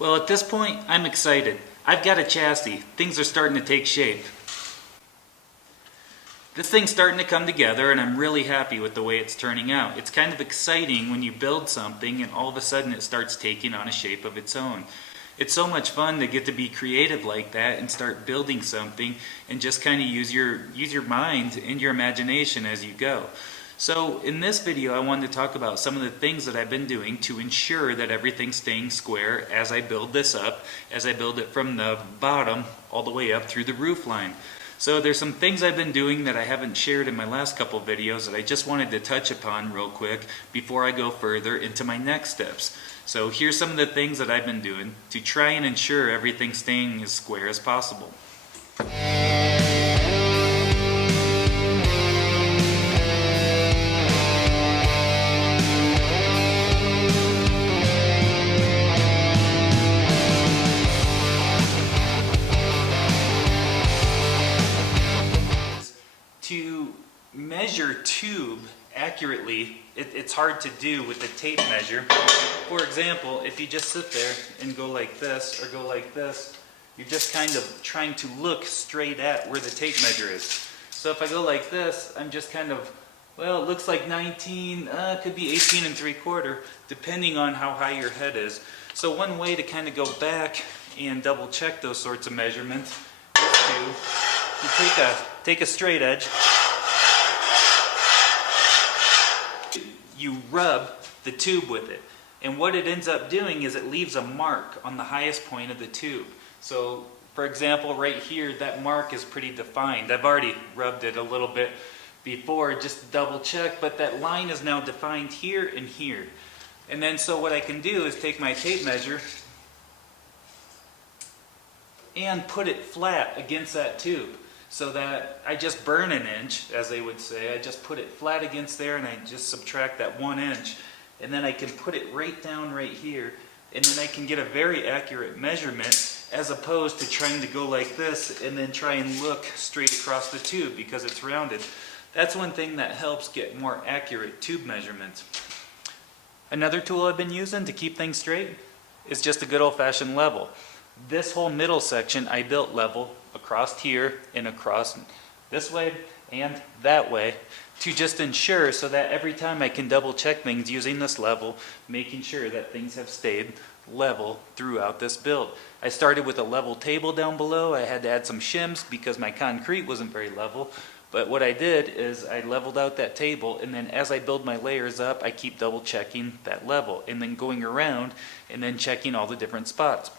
Well, at this point, I'm excited. I've got a chassis. Things are starting to take shape. This thing's starting to come together, and I'm really happy with the way it's turning out. It's kind of exciting when you build something and all of a sudden it starts taking on a shape of its own. It's so much fun to get to be creative like that and start building something and just kind of use your mind and your imagination as you go. So in this video I wanted to talk about some of the things that I've been doing to ensure that everything's staying square as I build this up, as I build it from the bottom all the way up through the roof line. So there's some things I've been doing that I haven't shared in my last couple videos that I just wanted to touch upon real quick before I go further into my next steps. So here's some of the things that I've been doing to try and ensure everything's staying as square as possible. To measure tube accurately, it's hard to do with the tape measure. For example, if you just sit there and go like this or go like this, you're just kind of trying to look straight at where the tape measure is. So if I go like this, I'm just kind of, well, it looks like 19, could be 18 3/4, depending on how high your head is. So one way to kind of go back and double check those sorts of measurements is to take a straight edge, you rub the tube with it, and what it ends up doing is it leaves a mark on the highest point of the tube. So for example, right here, that mark is pretty defined. I've already rubbed it a little bit before just to double check, but that line is now defined here and here. And then so what I can do is take my tape measure and put it flat against that tube, so that I just burn an inch, as they would say. I just put it flat against there and I just subtract that 1 inch, and then I can put it right down right here, and then I can get a very accurate measurement as opposed to trying to go like this and then try and look straight across the tube because it's rounded. That's one thing that helps get more accurate tube measurements. Another tool I've been using to keep things straight is just a good old-fashioned level. This whole middle section I built level across here and across this way and that way to just ensure so that every time I can double check things using this level, making sure that things have stayed level throughout this build. I started with a level table down below. I had to add some shims because my concrete wasn't very level. But what I did is I leveled out that table, and then as I build my layers up, I keep double checking that level and then going around and then checking all the different spots.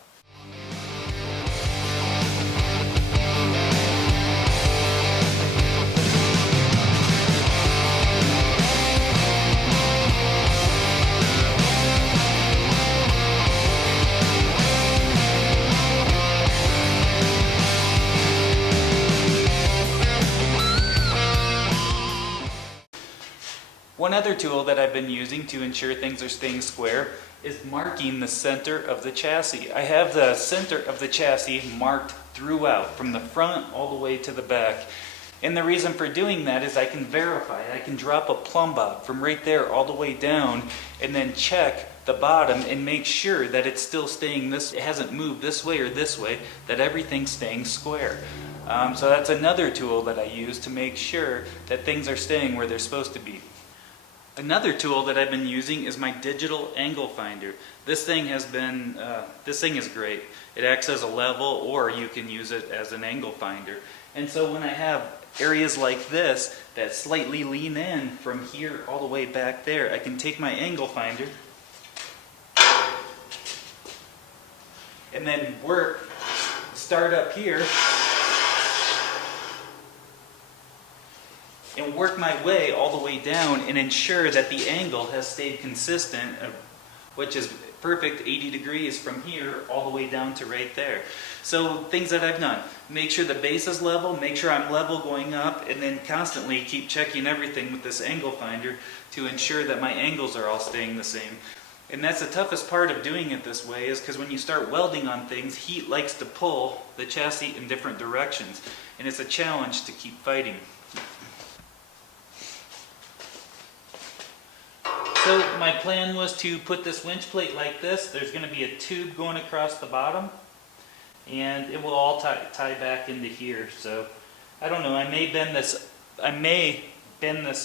One other tool that I've been using to ensure things are staying square is marking the center of the chassis. I have the center of the chassis marked throughout, from the front all the way to the back. And the reason for doing that is I can verify. I can drop a plumb bob from right there all the way down and then check the bottom and make sure that it's still staying this, it hasn't moved this way or this way, that everything's staying square. So that's another tool that I use to make sure that things are staying where they're supposed to be. Another tool that I've been using is my digital angle finder. This thing is great. It acts as a level, or you can use it as an angle finder. And so when I have areas like this that slightly lean in from here all the way back there, I can take my angle finder and then start up here and work my way all the way down and ensure that the angle has stayed consistent, which is perfect 80 degrees from here all the way down to right there. So things that I've done: make sure the base is level, make sure I'm level going up, and then constantly keep checking everything with this angle finder to ensure that my angles are all staying the same. And that's the toughest part of doing it this way, is because when you start welding on things, heat likes to pull the chassis in different directions, and it's a challenge to keep fighting. So So my plan was to put this winch plate like this. There's going to be a tube going across the bottom, and it will all tie back into here. So I don't know, I may bend this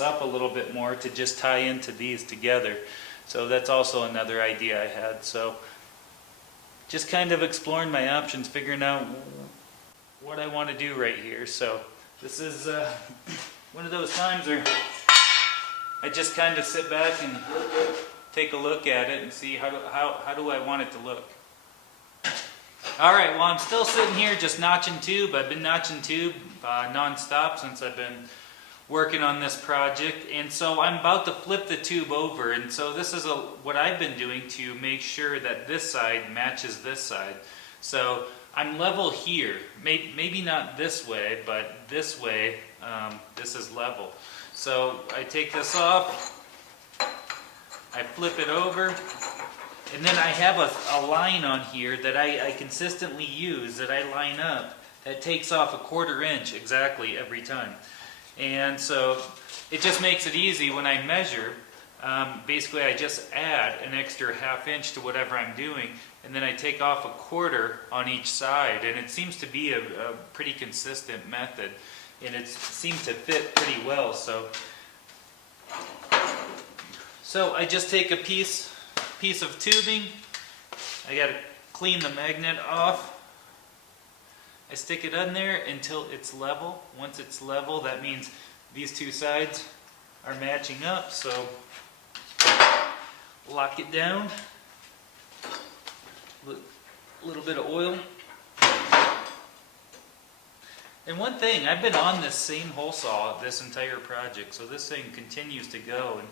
up a little bit more to just tie into these together. So that's also another idea I had. So just kind of exploring my options, figuring out what I want to do right here. So this is one of those times where I just kind of sit back and take a look at it and see how do I want it to look. Alright, well, I'm still sitting here just notching tube. I've been notching tube non-stop since I've been working on this project, and so I'm about to flip the tube over, and so this is what I've been doing to make sure that this side matches this side. So I'm level here, maybe not this way, but this way, this is level. So I take this off, I flip it over, and then I have a line on here that I consistently use, that I line up, that takes off a 1/4 inch exactly every time. And so it just makes it easy when I measure. Basically I just add an extra 1/2 inch to whatever I'm doing, and then I take off a 1/4 on each side, and it seems to be a pretty consistent method, and it seems to fit pretty well. So I just take a piece of tubing, I got to clean the magnet off, I stick it on there until it's level. Once it's level, that means these two sides are matching up. So lock it down, a little bit of oil. And one thing, I've been on this same hole saw this entire project, so this thing continues to go, and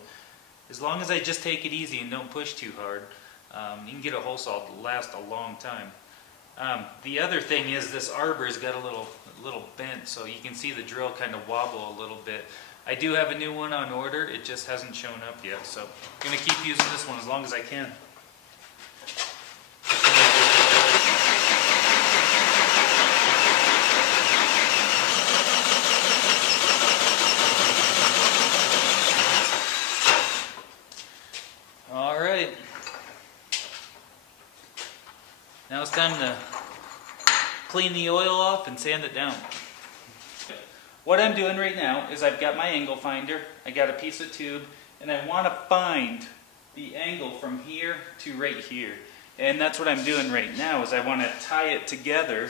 as long as I just take it easy and don't push too hard, you can get a hole saw to last a long time. The other thing is this arbor's got a little bent, so you can see the drill kind of wobble a little bit. I do have a new one on order, it just hasn't shown up yet, so I'm going to keep using this one as long as I can. Alright, now it's time to clean the oil off and sand it down. What I'm doing right now is I've got my angle finder, I got a piece of tube, and I want to find the angle from here to right here. And that's what I'm doing right now, is I want to tie it together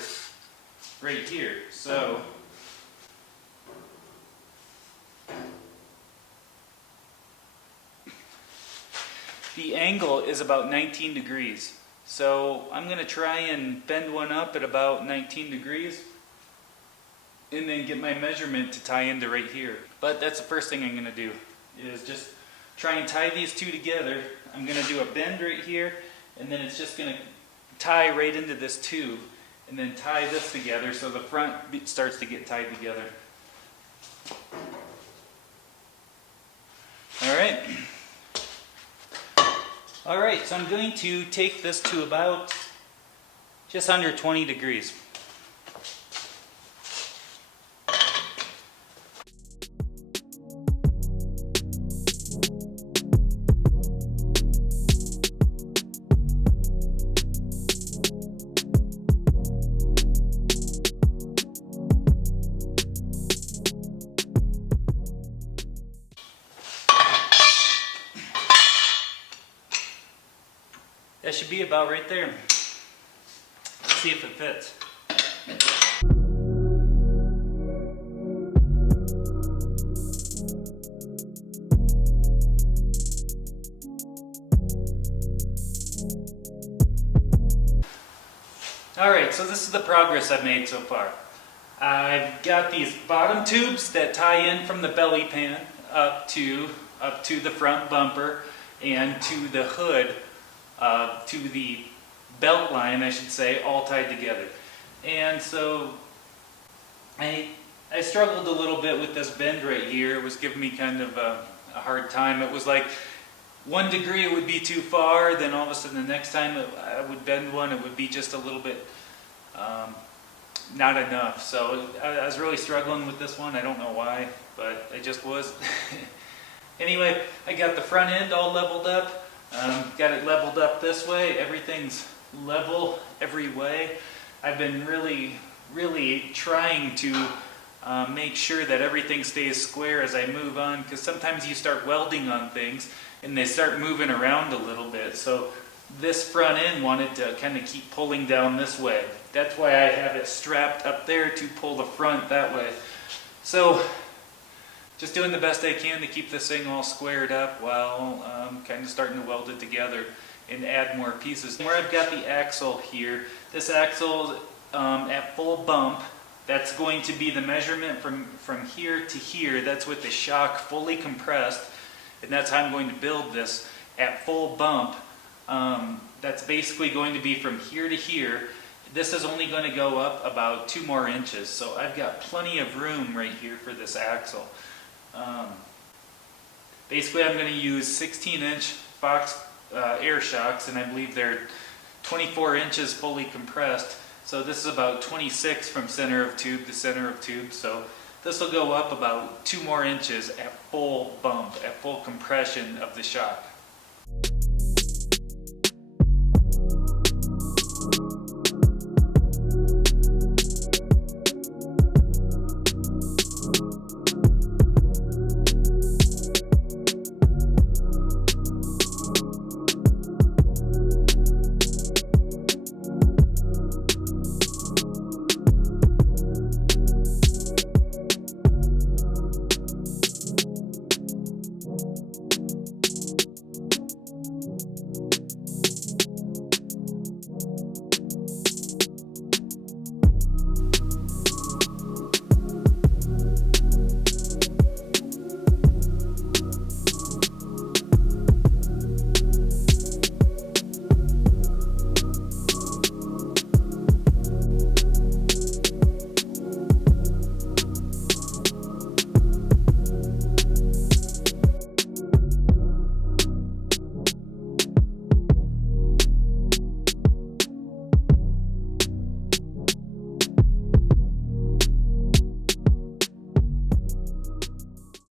right here. So the angle is about 19 degrees. So I'm going to try and bend one up at about 19 degrees and then get my measurement to tie into right here. But that's the first thing I'm going to do, is just try and tie these two together. I'm going to do a bend right here, and then it's just going to tie right into this tube, and then tie this together so the front starts to get tied together. Alright. Alright, so I'm going to take this to about just under 20 degrees. That should be about right there. Let's see if it fits. Alright, so this is the progress I've made so far. I've got these bottom tubes that tie in from the belly pan up to the front bumper and to the hood, to the belt line, I should say, all tied together. And so I struggled a little bit with this bend right here. It was giving me kind of a hard time. It was like 1 degree it would be too far, then all of a sudden the next time I would bend one, it would be just a little bit not enough. So I was really struggling with this one. I don't know why, but I just was. Anyway, I got the front end all leveled up. Got it leveled up this way. Everything's level every way. I've been really trying to make sure that everything stays square as I move on, because sometimes you start welding on things and they start moving around a little bit. So this front end wanted to kind of keep pulling down this way. That's why I have it strapped up there to pull the front that way. So just doing the best I can to keep this thing all squared up while kind of starting to weld it together and add more pieces. Where I've got the axle here, this axle at full bump, that's going to be the measurement from here to here. That's with the shock fully compressed, and that's how I'm going to build this at full bump. That's basically going to be from here to here. This is only going to go up about 2 more inches, so I've got plenty of room right here for this axle. Basically, I'm going to use 16-inch Fox air shocks, and I believe they're 24 inches fully compressed. So this is about 26 from center of tube to center of tube. So this will go up about 2 more inches at full bump, at full compression of the shock.